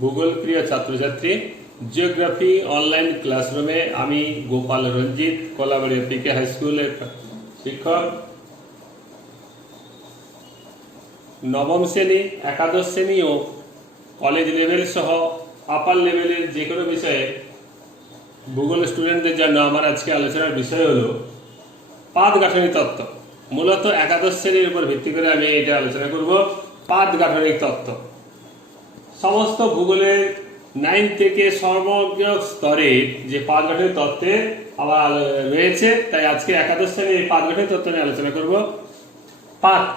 ভূগোল প্রিয় ছাত্রছাত্রী, জিওগ্রাফি অনলাইন ক্লাসরুমে আমি গোপাল রঞ্জিত, কলাবাড়িয়া পিকে হাই স্কুলের শিক্ষক। নবম শ্রেণী, একাদশ শ্রেণী ও কলেজ লেভেল সহ আপার লেভেলের যে কোনো বিষয়ে ভূগোল স্টুডেন্টদের জন্য আমার আজকে আলোচনার বিষয় হলো পাত গাঠনিক তত্ত্ব। মূলত একাদশ শ্রেণীর উপর ভিত্তি করে আমি এটা আলোচনা করব। পাত গাঠনিক তত্ত্ব সমস্ত ভূগোলের 9 থেকে সমগ্র স্তরে যে পাত গাঠনিক তত্ত্বে আবার রয়েছে, তাই আজকে একাদশ শ্রেণীর এই পাত গাঠনিক তত্ত্ব নিয়ে আলোচনা করব। পাত,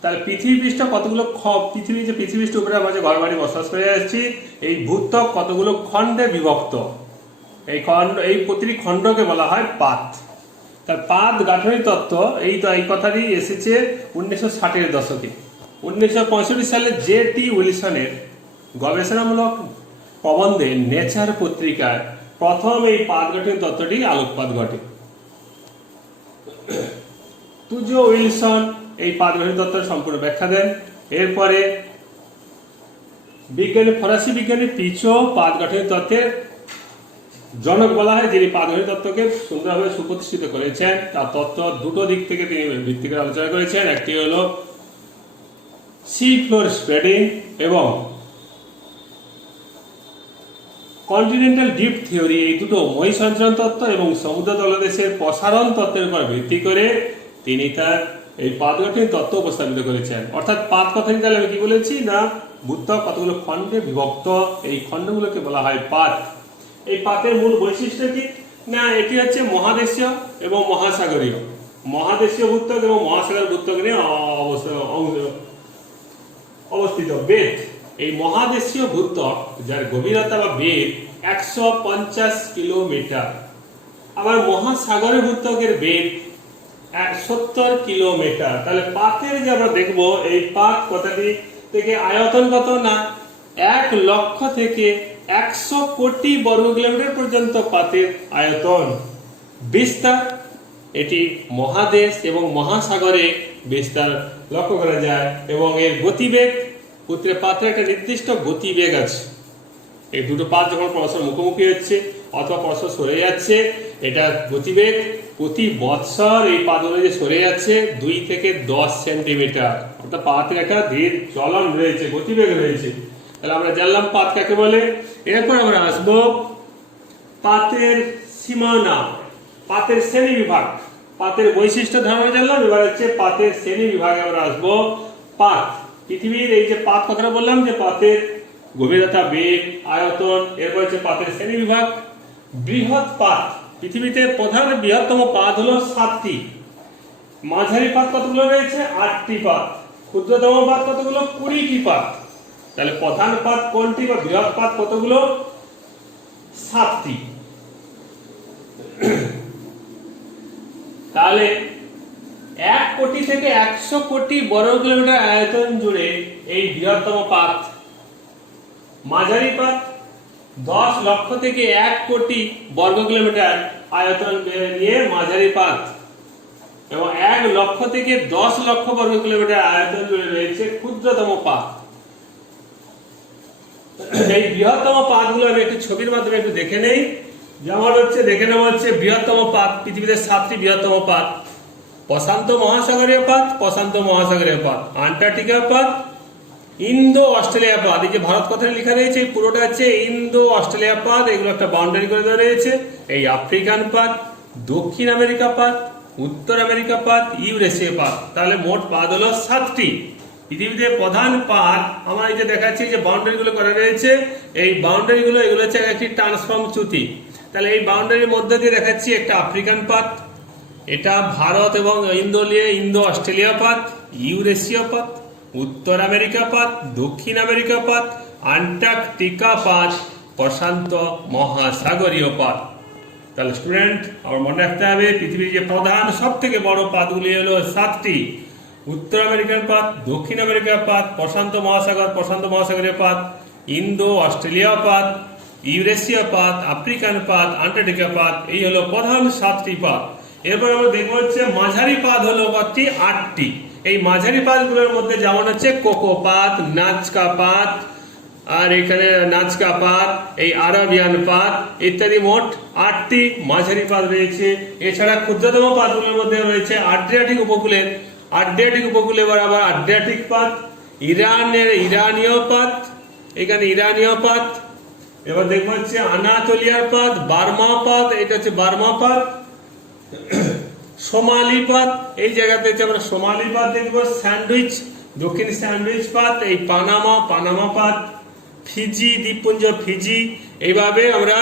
তাহলে পৃথিবী পৃষ্ঠ কতগুলো পৃথিবী পৃষ্ঠ উপরে আমরা যে ঘর বাড়ি বসবাস করে আসছি, এই ভূত্বক কতগুলো খণ্ডে বিভক্ত, এই প্রতিটি খণ্ডকে বলা হয় পাত। তার পাত গাঠনিক তত্ত্ব এই কথাটি এসেছে 1960-এর দশকে। 1965 সালে জে.টি. উইলসনের গবেষণামূলক প্রবন্ধে নেচার পত্রিকায় প্রথম এই পাত গাঠনিক তত্ত্বটি আলোকপাত ঘটে। তুজো উইলসন এই পাত গাঠনিক তত্ত্বের সম্পূর্ণ ব্যাখ্যা দেন। এরপরে ফরাসি বিজ্ঞানী পিচো পাত গাঠনিক তত্ত্বের জনক বলা হয়, যিনি পাত গাঠনিক তত্ত্বকে সুন্দরভাবে সুপ্রতিষ্ঠিত করেছেন। তার তত্ত্ব দুটো দিক থেকে তিনি ভিত্তি করে আলোচনা করেছেন। একটি হলো সি ফ্লোর স্প্রেডিং এবং কন্টিনেন্টাল ড্রিফট থিওরি, এই দুটো মই সঞ্চরণ তত্ত্ব এবং সমুদ্র তলদেশের প্রসারণ তত্ত্বের উপর ভিত্তি করে তিনি তার এই পাত গাঠনিক তত্ত্ব উপস্থাপিত করেছেন। অর্থাৎ পাত কথাটি তাহলে আমি কি বলেছি না, ভূত্বক কতগুলো খণ্ডে বিভক্ত, এই খণ্ডগুলোকে বলা হয় পাত। এই পাতের মূল বৈশিষ্ট্য কি না, এটি হচ্ছে মহাদেশীয় এবং মহাসাগরীয়, মহাদেশীয় ভূত্বক এবং মহাসাগর ভূত্বক নিয়ে অবস্থিত। বেদ, এই মহাদেশীয় ভূত্বক যার গভীরতা বা বেদ 150 কিলোমিটার, আবার মহাসাগরের ভূত্বকের বেদ 70 কিলোমিটার। তাহলে পাতের যে আমরা দেখবো, এই পাত কথাটি থেকে আয়তন কত না 1 লক্ষ থেকে 100 কোটি বর্গ কিলোমিটার পর্যন্ত পাতের আয়তন। বিস্তার, এটি মহাদেশ এবং মহাসাগরে বিস্তার লক্ষ্য করা যায়। এবং এর গতিবেগ, পাতের একটা নির্দিষ্ট গতিবেগ আছে। এই দুটো পাত যখন পরস্পর মুখোমুখি হচ্ছে অথবা পরস্পর সরে যাচ্ছে, এটা গতিবেগ প্রতি বৎসর এই পাতগুলো যে সরে যাচ্ছে 2 থেকে 10 সেন্টিমিটার। অর্থাৎ পাতের একটা ধীর চলন রয়েছে, গতিবেগ রয়েছে। তাহলে আমরা জানলাম পাত কাকে বলে। এরপর আমরা আসবো পাতের সীমানা, পাতের শ্রেণী বিভাগ, পাতের বৈশিষ্ট্য ধারণা জানলাম। এবার হচ্ছে পাতের শ্রেণী বিভাগে আমরা আসবো। পাত, পৃথিবীর এই যে পাত কথাটা বললাম, যে পাতের গভীরতা, বেগ, আয়তন। এরপর হচ্ছে পাতের শ্রেণী বিভাগ। বৃহৎ পাত, পৃথিবীতে প্রধান বৃহত্তম পাত হলো 7টি। মাঝারি পাত কতগুলো রয়েছে? 8টি পাত। ক্ষুদ্রতম পাত কতগুলো? 20টি পাত। তাহলে প্রধান পাত কোনটি বা বৃহৎ পাত কতগুলো? 7টি। তাহলে 1 কোটি থেকে 100 কোটি বর্গ কিলোমিটার আয়তন জুড়ে এই বৃহত্তম পাত। মাঝারি পাত 10 লক্ষ থেকে 1 কোটি বর্গ কিলোমিটার আয়তন নিয়ে মাঝারি পাত, এবং 1 লক্ষ থেকে 10 লক্ষ বর্গ কিলোমিটার আয়তন জুড়ে রয়েছে ক্ষুদ্রতম পাত। এই বৃহত্তম পাতগুলো আমি একটু ছবির মাধ্যমে একটু দেখে নেই। যেমন হচ্ছে দেখে নেওয়া হচ্ছে বৃহত্তম পাত, পৃথিবীতে 7টি বৃহত্তম পাত। প্রশান্ত মহাসাগরীয় পাত, প্রশান্ত মহাসাগরীয় পাত, আন্টার্কটিকা পাত, ইন্দো অস্ট্রেলিয়া পাত। এই যে ভারত কথাটা লেখা রয়েছে, এই পুরোটা হচ্ছে ইন্দো অস্ট্রেলিয়া পাত, এগুলো একটা বাউন্ডারি করে দেওয়া রয়েছে। এই আফ্রিকান পাত, দক্ষিণ আমেরিকা পাত, উত্তর আমেরিকা পাত, ইউরেশিয়া পাত। তাহলে মোট পাত হলো 7টি। পৃথিবীতে প্রধান পাত আমার এই যে দেখাচ্ছি, যে বাউন্ডারি গুলো করা রয়েছে, এই বাউন্ডারি গুলো এগুলো হচ্ছে একটি ট্রান্সফর্ম চ্যুতি। তাহলে এই বাউন্ডারির মধ্যে দিয়ে দেখাচ্ছি একটা আফ্রিকান পাত, এটা ভারত এবং ইন্দো অস্ট্রেলিয়া পাত, ইউরেশিয়া পাত, উত্তর আমেরিকা পাত, দক্ষিণ আমেরিকা পাত, আন্টার্কটিকা পাত, প্রশান্ত মহাসাগরীয় পাত। তাহলে স্টুডেন্ট আমার মনে রাখতে হবে, পৃথিবীর যে প্রধান সব থেকে বড় পাতগুলি হলো 7টি। উত্তর আমেরিকান পাত, দক্ষিণ আমেরিকা পাত, প্রশান্ত মহাসাগরীয় পাত, ইন্দো অস্ট্রেলিয়া পাত, ইউরেশিয়া পাত, আফ্রিকান পাত, আন্টার্কটিকা পাত। এই হলো প্রধান 7টি পাত। এরপর আমরা দেখবো হচ্ছে মাঝারি পাত হলো 8টি। এই মাঝারি পাতগুলোর মধ্যে যেমন হচ্ছে কোকো পাত, নাজকা পাত, আর এখানে নাজকা পাত, এই আরাবিয়ান পাত ইত্যাদি মোট 8টি মাঝারি পাত রয়েছে। এছাড়া ক্ষুদ্রতম পাতগুলোর মধ্যে রয়েছে আড্রিয়াটিক উপকূলে বরাবর আড্রিয়াটিক পাত, ইরানীয় পাত, এখানে ইরানীয় পাত। এবার দেখবো হচ্ছে আনাতোলিয়ার পাত, বার্মা পাত, এটা হচ্ছে বার্মা পাত, সোমালি পাত, এই জায়গাতে হচ্ছে আমরা সোমালি পাত দেখবো। স্যান্ডউইচ, দক্ষিণ স্যান্ডউইচ পাত, এই পানামা পাত, ফিজি দ্বীপপুঞ্জ, ফিজি। এইভাবে আমরা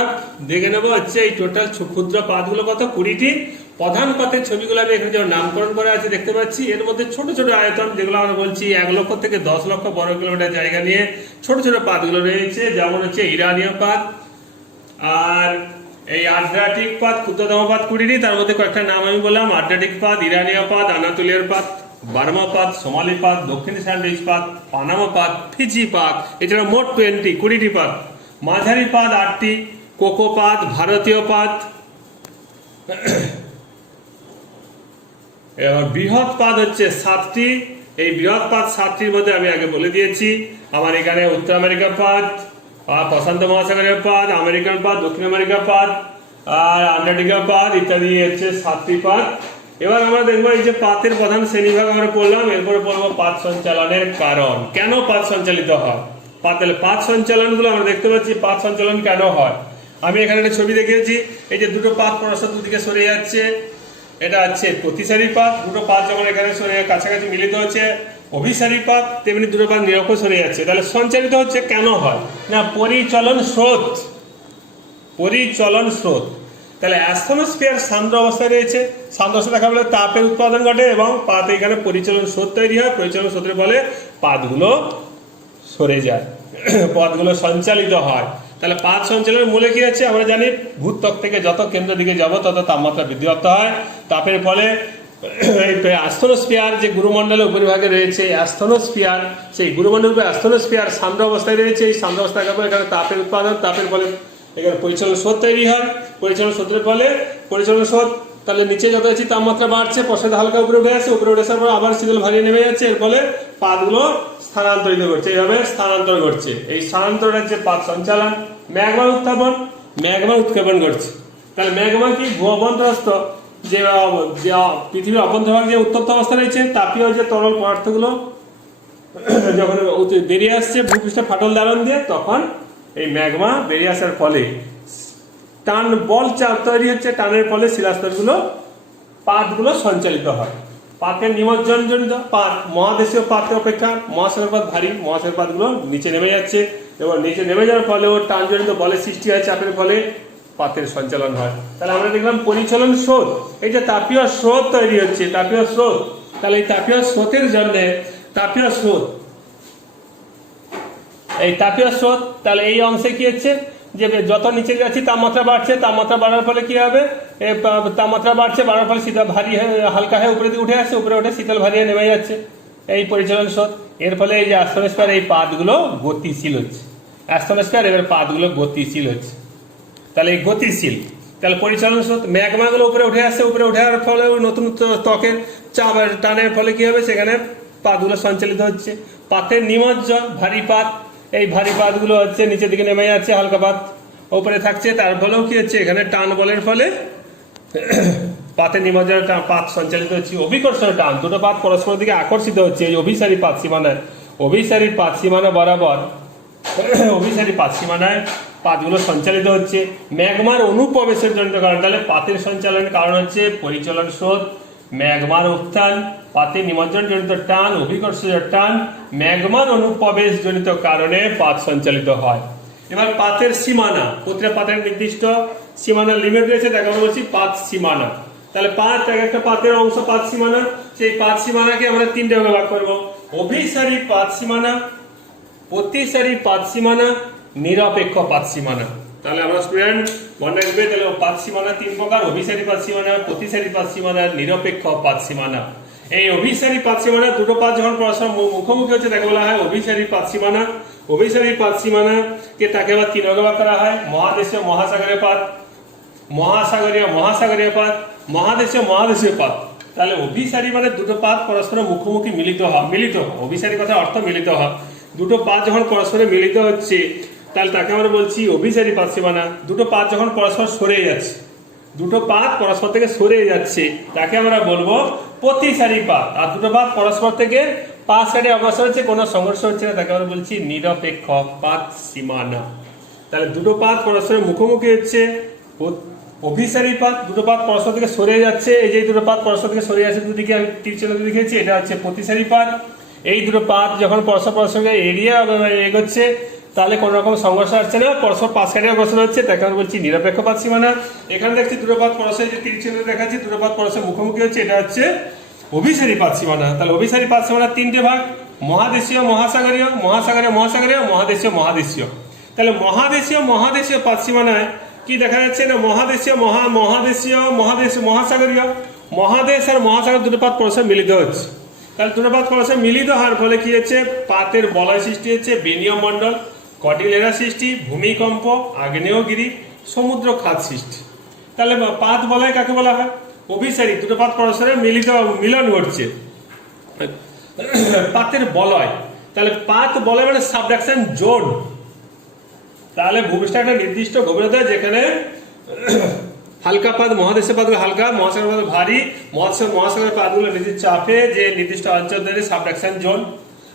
দেখে নেবো হচ্ছে এই টোটাল ক্ষুদ্র পাতগুলো কত, 20টি। প্রধান পাতের ছবিগুলো আমি এখানে যেমন নামকরণ করা আছে দেখতে পাচ্ছি। এর মধ্যে ছোট ছোট আয়তন, যেগুলো আমরা বলছি 1 লক্ষ থেকে 10 লক্ষ বর্গ কিলোমিটার জায়গা নিয়ে ছোট ছোট পাতগুলো রয়েছে, যেমন হচ্ছে ইরানীয় পাত আর এই আড্রিয়াটিক পাত, ক্ষুদ্রতম পাত 20টি। তার মধ্যে কয়েকটা নাম আমি বললাম, আড্রিয়াটিক পাত, ইরানীয় পাত, আনাতোলিয়ার পাত, বার্মা পাত, সোমালি পাত, দক্ষিণ স্যান্ডউইচ পাত, পানামা পাত, ফিজি পাত। এছাড়া মোট 20টি পাত। মাঝারি পাত 8টি, কোকো পাত, ভারতীয় পাত। এবার বৃহৎ পাত হচ্ছে 7টি। এই বৃহৎ পাত 7টির মধ্যে আমি আগে বলে দিয়েছি। আমার এখানে উত্তর আমেরিকার পাত, প্রশান্ত মহাসাগরীয় পাত, আমেরিকান পাত, দক্ষিণ আমেরিকার পাত আর আন্টার্কটিকা পাত ইত্যাদি হচ্ছে 7টি পাত। এবার আমরা দেখবো এই যে পাতের প্রধান শ্রেণীভাগ আমরা পড়লাম। এরপরে পড়বো পাত সঞ্চালনের কারণ, কেন পাত সঞ্চালিত হয়। পাত সঞ্চালন গুলো আমরা দেখতে পাচ্ছি, পাত সঞ্চালন কেন হয়। আমি এখানে একটা ছবি দেখিয়েছি, এই যে দুটো পাত পরস্পর দুদিকে সরে যাচ্ছে, এটা হচ্ছে প্রতিসারী পাত। দুটো পাত যখন এখানে সরে কাছাকাছি মিলিত হচ্ছে অভিসারী পাত, তেমনি দুটো পাত নিরক্ষ সরে যাচ্ছে। তাহলে সঞ্চালিত হচ্ছে কেন হয় না, পরিচলন স্রোত। তাহলে অ্যাস্থনোস্ফিয়ার সান্দ্র অবস্থায় রয়েছে, সান্দ্র অবস্থা দেখা বলে তাপের উৎপাদন ঘটে এবং পাত এখানে পরিচলন স্রোত তৈরি হয়। পরিচলন স্রোতের ফলে পাতগুলো সরে যায়, পথগুলো সঞ্চালিত হয়। তাহলে পাত সঞ্চালনের মূলে কি আছে আমরা জানি, ভূত্বক থেকে যত কেন্দ্র দিকে যাব তত তাপমাত্রা বৃদ্ধি প্রাপ্ত হয়। তাপের ফলে অ্যাস্থনোস্ফিয়ার যে গুরুমণ্ডলের উপরিভাগে রয়েছে অ্যাস্থনোস্ফিয়ার, সেই গুরুমণ্ডলের অ্যাস্থনোস্ফিয়ার সান্দ্র অবস্থায় রয়েছে। এই সান্দ্র অবস্থায় এখানে তাপের উৎপাদন, তাপের ফলে এখানে পরিচলন স্রোত তৈরি হয়। পরিচলন স্রোতের ফলে পরিচলন স্রোত, তাহলে নিচে যত আছে তাপমাত্রা বাড়ছে, পশ্চাতে হালকা উপরে উঠে আসছে, উপরে উঠে আসার পর আবার শীতল ভারী নেমে যাচ্ছে। এর ফলে পাতগুলো স্থানান্তরিত করছে, এইভাবে স্থানান্তর করছে। এই স্থানান্তর হচ্ছে পাত সঞ্চালন। ম্যাগমা উৎক্ষেপণ করছে। তাহলে ম্যাগমা কি, ভূ অভ্যন্তরস্থ যে পৃথিবীর অভ্যন্তরভাগ যে উত্তপ্ত অবস্থা রয়েছে, তাপীয় যে তরল পদার্থগুলো যখন বেরিয়ে আসছে ভূপৃষ্ঠে ফাটল ধারণ দিয়ে, তখন এই ম্যাগমা বেরিয়ে আসার ফলে টান বল চাপ তৈরি হচ্ছে। টানের ফলে শিলাস্তরগুলো, পাতগুলো সঞ্চালিত হয়। পাতের নিমজ্জন জনিত পাত, মহাদেশীয় পাতের অপেক্ষা মহাসাগর পাত ভারী, মহাসাগর পাতগুলো নিচে নেমে যাচ্ছে এবং নিচে নেমে যাওয়ার ফলে ও টানজনিত বলের সৃষ্টি হয়, চাপের ফলে পাতের সঞ্চালন হয়। তাহলে আমরা দেখলাম পরিচলন স্রোত, এই যে তাপীয় স্রোত তৈরি হচ্ছে, তাপীয় স্রোত। তাহলে এই তাপীয় স্রোতের জন্য এই তাপীয় স্রোত, তাহলে এই অংশে কি হচ্ছে যে যত নিচে যাচ্ছি তাপমাত্রা বাড়ছে, তাপমাত্রা বাড়ার ফলে কি হবে, তাপমাত্রা বাড়ার ফলে শীতল ভারী হালকা হয়ে উপরে দিকে উঠে আসছে, উপরে উঠে শীতল ভারী নেমে যাচ্ছে, এই পরিচলন স্রোত। এর ফলে এই যে অ্যাস্থনোস্ফিয়ার, এই পাতগুলো গতিশীল হচ্ছে। অ্যাস্থনোস্ফিয়ার এবার পাতগুলো গতিশীল হচ্ছে। তাহলে এই গতিশীল, তাহলে পরিচালন স্রোত। ম্যাগমাগুলো উপরে উঠে আসছে, উপরে উঠে আসার ফলে নতুন ত্বকের চাপ টানের ফলে কি হবে, সেখানে পাতগুলো সঞ্চালিত হচ্ছে। পাতের নিমজ্জন, ভারী পাত, এই ভারী পাতগুলো হচ্ছে নিচের দিকে নেমে যাচ্ছে, হালকা পাত উপরে থাকছে। তার ফলেও কি হচ্ছে, এখানে টান বলের ফলে পাতের নিমজ্জনের পাত সঞ্চালিত হচ্ছে। অভিকর্ষণ টান, দুটো পাত পরস্পর দিকে আকর্ষিত হচ্ছে এই অভিসারী পাত সীমানায়, অভিসারী পাত সীমানা বরাবর, অভিসারী পাত সীমানায় পাতগুলো সঞ্চালিত হচ্ছে। ম্যাগমার অনুপ্রবেশের জনিত কারণ, তাহলে পাতের সঞ্চালনের কারণ হচ্ছে পরিচলন স্রোত, ম্যাগমার উত্থান, পাতের নিমজ্জন জনিত টান, অভিকর্ষজ টান, ম্যাগমার অনুপ্রবেশ জনিত কারণে পাত সঞ্চালিত হয়। এবার পাতের সীমানা, প্রতিটা পাতের নির্দিষ্ট সীমানা লিমিট রয়েছে, তাকে আমরা বলছি পাত সীমানা। তাহলে পাত, একটা পাতের অংশ পাত সীমানা, সেই পাত সীমানাকে আমরা 3টে ভাগে ভাগ করবো। অভিসারী পাত সীমানা, প্রতিসারী পাত সীমানা, নিরপেক্ষ পাত সীমানা। তাহলে আমরা স্টুডেন্ট মনে রাখবে, তাহলে পাত সীমানা 3 প্রকার: অভিসারী পাত সীমানা, প্রতিসারী পাত সীমানা, নিরপেক্ষ পাত সীমানা। এই অভিসারী পাত সীমানা, দুটো পাত যখন পরস্পর মুখোমুখি হচ্ছে তাকে বলা হয় অভিসারী পাত সীমানা। অভিসারী পাত সীমানাকে তাকে আবার 3 ভাগে ভাগ করা হয়: মহাদেশীয় মহাসাগরীয় পাত, মহাসাগরীয় পাত, মহাদেশীয় পাত। তাহলে অভিসারী মানে দুটো পাত পরস্পর মুখোমুখি মিলিত হয়, অভিসারী কথা অর্থ মিলিত হয়। দুটো পাত যখন পরস্পরে মিলিত হচ্ছে তাহলে তাকে আমরা বলছি অভিসারী পাত সীমানা। দুটো পাত যখন পরস্পর সরে যাচ্ছে, দুটো পাত পরস্পর থেকে সরে যাচ্ছে তাকে আমরা বলবো প্রতিসারী পাত। আর দুটো পাত পরস্পর থেকে পাঁচ সাইডে অগ্রসর হচ্ছে, কোনো সংঘর্ষ হচ্ছে না, তাকে আমরা বলছি নিরপেক্ষ পাত সীমানা। তাহলে দুটো পাত পরস্পরের মুখোমুখি হচ্ছে অভিসারী পাত, দুটো পাত পরস্পর থেকে সরে যাচ্ছে, এই যে দুটো পাত পরস্পর থেকে সরে যাচ্ছে দুদিকে আমি তীর চিহ্ন লিখেছি, এটা হচ্ছে প্রতিসারী পাত। এই দুটো পাত যখন পরস্পর এরিয়া এগোচ্ছে তাহলে কোনো রকম সংঘর্ষ আসছে না, পরস্পর পাঁচ সাইডে অগ্রসর হচ্ছে, তাকে আমরা বলছি নিরপেক্ষ পাত সীমানা। এখানে দেখছি দুটো পাত পরস্পর যে তীর চিহ্ন দেখাচ্ছি, দুটো পাত পরস্পর মুখোমুখি হচ্ছে, এটা হচ্ছে অভিসারী পাত সীমানা। তাহলে অভিসারী পাত সীমানার তিনটে ভাগ, মহাদেশীয় মহাসাগরীয়, মহাসাগরীয় মহাসাগরীয়, মহাদেশীয় মহাদেশীয়। তাহলে মহাদেশীয় পাত সীমানায় কি দেখা যাচ্ছে না, মহাদেশীয় মহাসাগরীয়, মহাদেশ আর মহাসাগর দুটো পাত পরস্পর মিলিত হচ্ছে। তাহলে দুটো পাত পরস্পর মিলিত হওয়ার ফলে কি হচ্ছে, পাতের বলয় সৃষ্টি হচ্ছে, বেনীয় মণ্ডল, কটিলেরা সৃষ্টি, ভূমিকম্প, আগ্নেয়গিরি, সমুদ্র খাত সৃষ্টি। তাহলে পাত বলয় কাকে বলা হয়, অভিসারী, দুটো পাত পরস্পরের মিলন ঘটছে, পাতের বলয়। তাহলে পাত বলয় মানে সাবডাকশন জোন। তাহলে ভূপৃষ্ঠ একটা নির্দিষ্ট গভীরতা যেখানে হালকা পাত, মহাদেশের পাতগুলো হালকা, মহাসাগর পাত ভারী, মহাসাগরের পাতগুলো নির্দিষ্ট চাপে যে নির্দিষ্ট অঞ্চল ধরে সাবডাকশন জোন।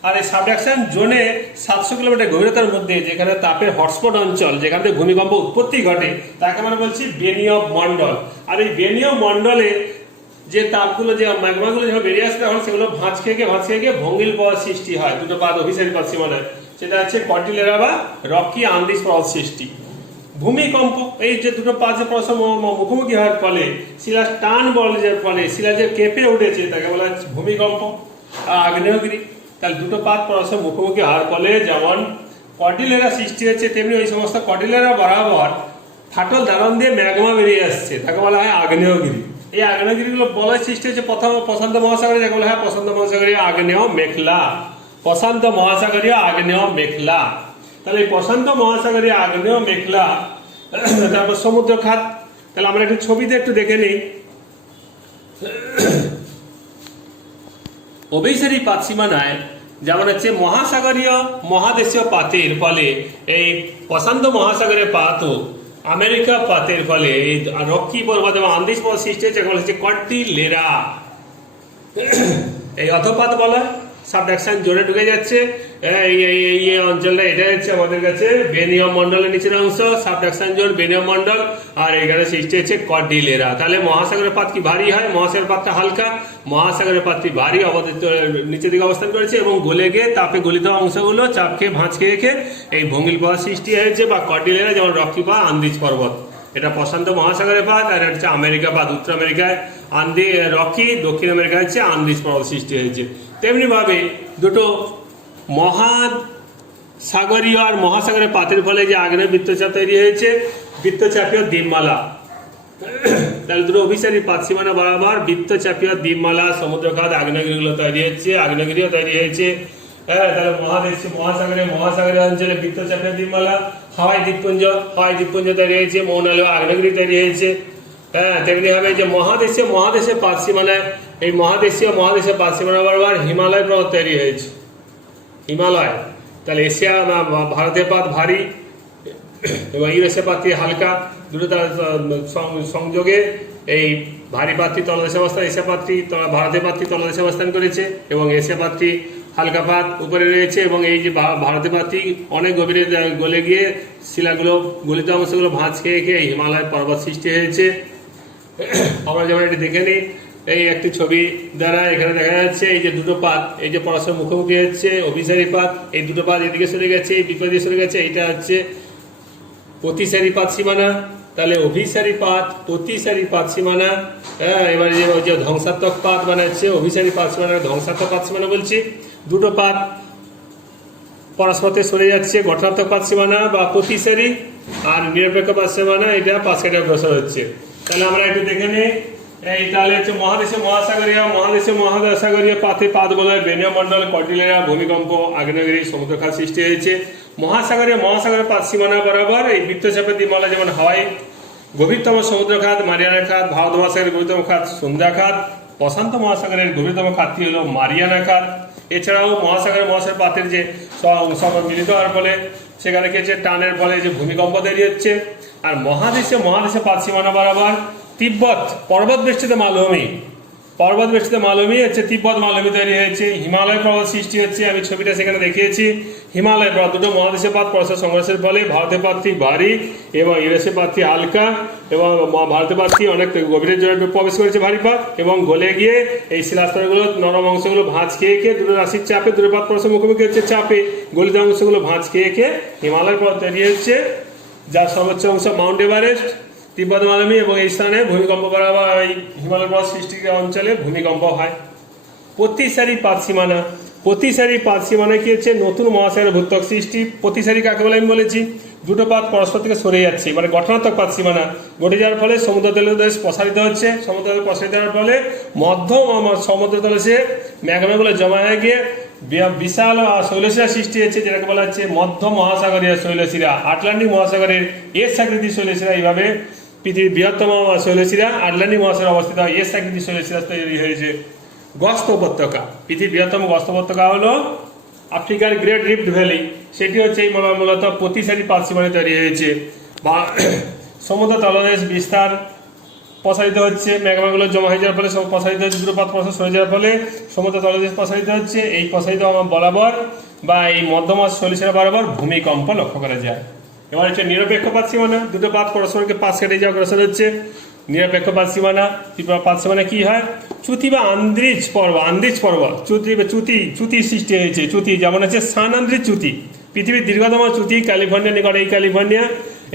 আর এই সাবডাকশন জোনে 700 কিলোমিটার গভীরতার মধ্যে যেখানে তাপের হটস্পট অঞ্চল, যেখান থেকে ভূমিকম্প উৎপত্তি ঘটে, তাকে আমরা বলছি বেনীয় মণ্ডল। আর এই বেনীয় মণ্ডলে যে তাপগুলো, যে ম্যাগমাগুলো যখন বেরিয়ে আসে তখন সেগুলো ভাঁজ খেয়ে গিয়ে ভঙ্গিল প্রবাহ সৃষ্টি হয় দুটো পাত অভিসারী পাত সীমানায়, সেটা হচ্ছে কর্টিলেরা বা রকি আন্দিজ প্রবাহ সৃষ্টি। ভূমিকম্প, এই যে দুটো পাত যে পরস্পর মুখোমুখি হওয়ার ফলে শিলার টান বলের ফলে শিলা যে কেঁপে উঠেছে তাকে বলা হচ্ছে ভূমিকম্প। আর আগ্নেয়গিরি, তাহলে দুটো পাত পরস্পর মুখোমুখি হওয়ার ফলে যেমন কর্টিলেরা সৃষ্টি হচ্ছে, তেমনি ওই সমস্ত কর্টিলেরা বরাবর ফাটল ধারণ দিয়ে ম্যাগমা বেরিয়ে আসছে, তাকে বলা হয় আগ্নেয়গিরি। এই আগ্নেয়গিরিগুলো বলয় সৃষ্টি হচ্ছে প্রথম প্রশান্ত মহাসাগরে, যাকে বলা হয় প্রশান্ত মহাসাগরীয় আগ্নেয় মেখলা, প্রশান্ত মহাসাগরীয় আগ্নেয় মেখলা। তাহলে এই প্রশান্ত মহাসাগরীয় আগ্নেয় মেখলা, তারপর সমুদ্র খাত। তাহলে আমরা একটু ছবিতে একটু দেখে নিই। অভিসারী পাত সীমানায় যেমন হচ্ছে মহাসাগরীয় মহাদেশীয় পাতের ফলে এই প্রশান্ত মহাসাগরের পাত ও আমেরিকা পাতের ফলে এই রকি পর্বত এবং আন্দিজ পর্বত সৃষ্টি হচ্ছে, বলা কর্টিলেরা। এই অথপাত বলা সাবডাকশন জোরে ঢুকে যাচ্ছে, এই অঞ্চলটা এটা হচ্ছে আমাদের কাছে বেনীয় মণ্ডলের নিচের অংশ, সাবডাকশন জোন বেনীয় মণ্ডল, আর এখানে সৃষ্টি হচ্ছে কর্টিলেরা। তাহলে মহাসাগরের পাত কি ভারী হয়, মহাসাগরের পাতটা হালকা, মহাসাগরের পাতটি ভারী নিচের দিকে অবস্থান করেছে এবং গলে গিয়ে তাপে গলিত অংশগুলো চাপ খেয়ে ভাঁজ খেয়ে এই ভঙ্গিল প্রবাহ সৃষ্টি হয়েছে বা কর্টিলেরা, যেমন রকি বা আন্দিজ পর্বত। এটা প্রশান্ত মহাসাগরের পাত, আর এটা হচ্ছে আমেরিকা পাত, উত্তর আমেরিকায় রকি, দক্ষিণ আমেরিকায় হচ্ছে আন্দিজ পর্বত সৃষ্টি হয়েছে। তেমনি ভাবে দুটো মহাসাগরীয় আর মহাসাগরের পাতের ফলে যে আগ্নেয় বৃত্তচাপ তৈরি হয়েছে, বৃত্তচাপীয় দ্বীপমালা। তাহলে দুটো অভিসারী পাত সীমানা বরাবর বৃত্তচাপীয় দ্বীপমালা, সমুদ্রখাত, আগ্নেয়গিরিগুলো তৈরি হচ্ছে, আগ্নেয়গিরিও তৈরি হয়েছে। হ্যাঁ, তাহলে মহাসাগরীয় অঞ্চলে বৃত্তচাপীয় দ্বীপমালা, হাওয়াই দ্বীপপুঞ্জ তৈরি হয়েছে, মৌনালয় আগ্নেয়গিরি তৈরি হয়েছে। হ্যাঁ, তেমনি ভাবে যে মহাদেশের পাত সীমানায় এই মহাদেশীয় পাত সীমানা বরাবর হিমালয় পর্বত তৈরি হয়েছে, হিমালয়। তাহলে এশিয়া ভারতের পাত ভারী এবং ইউরেশিয়া পাতটি হালকা, দুটো সংযোগে এই ভারী পাতটি তলদেশে অবস্থান, এশিয়া পাতটি ভারতের পাতটি তলদেশে অবস্থান করেছে এবং এশিয়া পাতটি হালকা পাত উপরে রয়েছে। এবং এই যে ভারতের পাতটি অনেক গভীরে গলে গিয়ে শিলাগুলো গলিত অংশগুলো ভাঁজ খেয়ে হিমালয় পর্বত সৃষ্টি হয়েছে। আমরা যেমন এটি দেখে নিই, এই একটি ছবি দ্বারা এখানে দেখা যাচ্ছে এই যে দুটো পাত, এই যে পরস্পর মুখোমুখি হচ্ছে অভিসারী পাত, এই দুটো পাত এদিকে সরে গেছে, এই বিপরীতে সরে গেছে, এইটা হচ্ছে প্রতিসারী পাত সীমানা। তাহলে অভিসারী পাত, প্রতিসারী পাত সীমানা। হ্যাঁ, এবারে যে ধ্বংসাত্মক পাত মানে হচ্ছে অভিসারী পাত সীমানা, ধ্বংসাত্মক পাত সীমানা বলছি। দুটো পাত পরস্পর সরে যাচ্ছে, গঠনাত্মক পাত সীমানা বা প্রতিসারী, আর নিরপেক্ষ পাত সীমানা এটা পাঁচ কাটা অগ্রসর হচ্ছে। তাহলে আমরা একটু দেখে নিই। এই তাহলে হচ্ছে মহাসাগরীয় পাতে পাত বলয় বেনীয় মণ্ডল, কর্টিলেরা, ভূমিকম্প, আগ্নেয়গিরি, সমুদ্রখাত সৃষ্টি হয়েছে। মহাসাগরের পাত সীমানা বরাবর এই বৃত্তচাপের দ্বীপমালা, যেমন হাওয়াই গভীরতম সমুদ্রখাত, মারিয়ানা খাত, ভারত মহাসাগরের গভীরতম খাত সন্ধ্যা খাত, প্রশান্ত মহাসাগরের গভীরতম খাতটি হলো মারিয়ানা খাত। এছাড়াও মহাসাগর পাতের যে মিলিত হওয়ার ফলে সেখানে কি হচ্ছে, টানের ফলে যে ভূমিকম্প তৈরি হচ্ছে। আর মহাদেশে পাত সীমানা বরাবর তিব্বত পর্বত বেষ্টিত মালভূমি হচ্ছে, তিব্বত মালভূমি তৈরি হয়েছে, হিমালয় পর্বত সৃষ্টি হচ্ছে। আমি ছবিটা সেখানে দেখিয়েছি। হিমালয় পর্বত দুটো মহাদেশে পাত পরস্পর সংঘর্ষের ফলে ভারতের পাতটি ভারী এবং ইউরেশিয়ার পাতটি হালকা, এবং ভারতের পাতটি অনেক গভীরের জন্য প্রবেশ করেছে ভারী পাত, এবং গলে গিয়ে এই শিলাস্তরগুলো নরম অংশগুলো ভাঁজ খেয়ে দুটো রাশির চাপে দুটো পাত পরস্পর মুখোমুখি হচ্ছে, চাপে গলিত অংশগুলো ভাঁজ খেয়ে হিমালয় পর্বত তৈরি হচ্ছে, যার সর্বোচ্চ অংশ মাউন্ট এভারেস্ট, তিব্বত মালভূমি, এবং এই স্থানে ভূমিকম্প বরাবর এই হিমালয় পর্বত সৃষ্টি অঞ্চলে ভূমিকম্প হয়। প্রতিসারি পাত সীমানা কি হচ্ছে, নতুন মহাসাগরের ভূত্বক সৃষ্টি। প্রতিসারি কাকে বলে আমি বলেছি, দুটো পাত পরস্পর থেকে সরে যাচ্ছে, মানে গঠনাত্মক পাত সীমানা ঘটে যাওয়ার ফলে সমুদ্রতলের দেশ প্রসারিত হচ্ছে। সমুদ্রতল প্রসারিত হওয়ার ফলে সমুদ্রতলে সে ম্যাগমাগুলো জমা হয়ে গিয়ে বিশাল শৈলশিরা সৃষ্টি হচ্ছে, যেটাকে বলা হচ্ছে মধ্য মহাসাগরীয় শৈলশিরা। আটলান্টিক মহাসাগরের এস আকৃতির শৈলশিরা, এইভাবে পৃথিবীর বৃহত্তম শৈলশিরা আটলান্টিক মহাসাগরে অবস্থিত এস আকৃতির শৈলশিরা তৈরি হয়েছে। গস্ত উপত্যকা, পৃথিবীর বৃহত্তম গস্ত উপত্যকা হলো আফ্রিকার গ্রেট রিফট ভ্যালি। সেটি হচ্ছে এই মূলত প্রতিসারি পাত সীমানায় তৈরি হয়েছে। সমুদ্র তলদেশ বিস্তার প্রসারিত হচ্ছে, ম্যাগমাগুলো জমা হয়ে যাওয়ার ফলে প্রসারিত হচ্ছে, দুটো পাত প্রসার সরে যাওয়ার ফলে সমুদ্র তলদেশ প্রসারিত হচ্ছে। এই প্রসারিত বরাবর বা এই মধ্যম শৈলশিরা বরাবর ভূমিকম্প লক্ষ্য করা যায়। এবার হচ্ছে নিরপেক্ষ পাত সীমানা, দুটো পাত পরস্পরকে পাশ কেটে যাওয়া অগ্রসর হচ্ছে। নিরপেক্ষ পাত সীমানা কি হয়, চ্যুতি বা আন্দ্রিজ পর্বত চ্যুতির সৃষ্টি হয়েছে। চ্যুতি যেমন হচ্ছে সান আন্দ্রিজ চ্যুতি, পৃথিবীর দীর্ঘতম চ্যুতি ক্যালিফোর্নিয়া নিকট,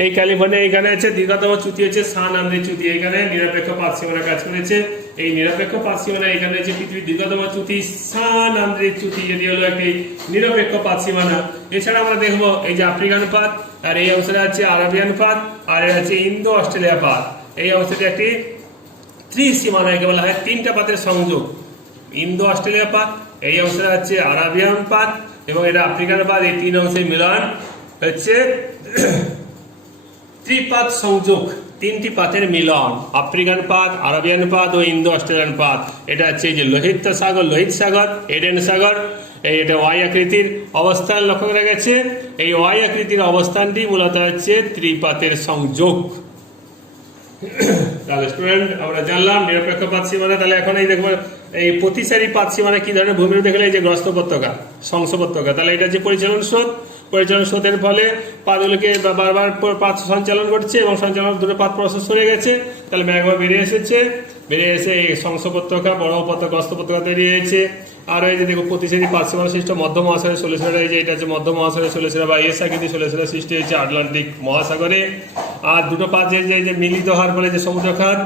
এই ক্যালিফোর্নিয়া এখানে আছে দীর্ঘতম চ্যুতি হচ্ছে সান আন্দ্রিজ চ্যুতি। এখানে নিরপেক্ষ পাত সীমানা কাজ করেছে। এই নিরপেক্ষ পাত সীমানা এখানে হচ্ছে পৃথিবীর দীর্ঘতম চ্যুতি সান আন্দ্রিজ চ্যুতি, এটি হলো একটি নিরপেক্ষ পাত সীমানা। এছাড়া আমরা দেখবো এই যে আফ্রিকান পাত, আর এই অংশটা আছে আরাবিয়ান পাত, আর এর আছে ইন্দো অস্ট্রেলিয়া পাত। এই অংশটি একটি ত্রিসীমানা, একে বলা হয় তিনটা পাতের সংযোগ। ইন্দো অস্ট্রেলিয়া পাত, এই অংশটা হচ্ছে আরাবিয়ান পাত, এবং এটা আফ্রিকান পাত। এই তিন অংশের মিলন হচ্ছে ত্রিপাত সংযোগ, তিনটি পাতের মিলন, আফ্রিকান পাত, আরাবিয়ান পাত ও ইন্দো অস্ট্রেলিয়ান পাত। এটা হচ্ছে এই যে লোহিত সাগর, এডেন সাগর, এটা ওয়াই আকৃতির অবস্থান লক্ষ্য করা গেছে। এই ওয়াই আকৃতির অবস্থানটি মূলত হচ্ছে ত্রিপাতের সংযোগ। তাহলে স্টুডেন্ট আমরা জানলাম নিরপেক্ষ পাত সীমানা। তাহলে এখন এই দেখবো এই প্রতিসারি পাত সীমানা কি ধরনের ভূমিরূপ দেখলে, এই যে গ্রস্ত উপত্যকা, শংস উপত্যকা। তাহলে এটা যে পরিচালন স্রোতের ফলে পাতগুলোকে বারবার পাত সঞ্চালন করছে, এবং সঞ্চালন দুটো পাত প্রসেস সরে গেছে। তাহলে ম্যাগমা বেরিয়ে এসে এই শংস উপত্যকা, বড় উপত্যকা, গ্রস্ত উপত্যকা তৈরি হয়েছে। আর এই যে দেখো প্রতিসারি পাত সীমানা সৃষ্ট মধ্য মহাসাগরের শৈলশিরা, এই যে এটা হচ্ছে মধ্য মহাসাগরের শৈলশিরা বা এস আকৃতির শৈলশিরা সৃষ্টি হয়েছে আটলান্টিক মহাসাগরে। আর দুটো পাত যে মিলিত হওয়ার ফলে যে সমুদ্রখাত,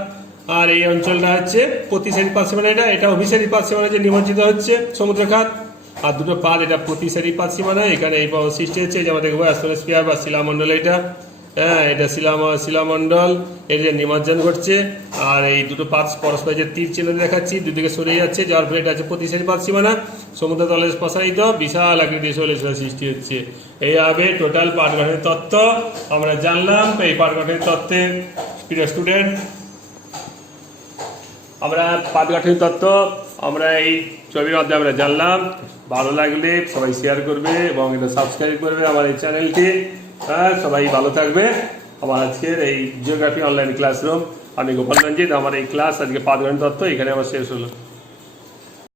আর এই অঞ্চলটা হচ্ছে প্রতিসারি পাত সীমানা। এটা অভিসারী পাত সীমানা যে নিমজ্জিত হচ্ছে সমুদ্রখাত, আর দুটো পাত এটা প্রতিসারি পাত সীমানা। এখানে এই সৃষ্টি হচ্ছে, যেমন দেখবো অ্যাস্ট্রোস্ফিয়ার বা শিলামণ্ডল, এটা শিলামণ্ডল এর যে নিমজ্জন ঘটছে। আর এই দুটো পাত পরস্পর যে তীর চিহ্ন দেখাচ্ছি, দুদিকে সরে যাচ্ছে, যার ফলে এটা হচ্ছে প্রতিসারি পাত সীমানা। সমুদ্র তলে প্রসারিত বিশাল আকৃতির শৈলশিরা সৃষ্টি হচ্ছে। এইভাবে টোটাল পাট গঠনের তত্ত্ব আমরা জানলাম। এই পাট গঠনের তত্ত্বের প্রিয় স্টুডেন্ট, আমরা পাট গঠনের তত্ত্ব আমরা এই ছবির মধ্যে আমরা জানলাম। ভালো লাগলে সবাই শেয়ার করবে এবং এটা সাবস্ক্রাইব করবে আমার এই চ্যানেলটি। সবাই ভালো থাকবে। আমার আজকের এই জিওগ্রাফি অনলাইন ক্লাসরুম, আমি গোপাল রঞ্জিত। আমার এই ক্লাস আজকে পাট গঠনের তত্ত্ব এখানে আমার শেষ হলো।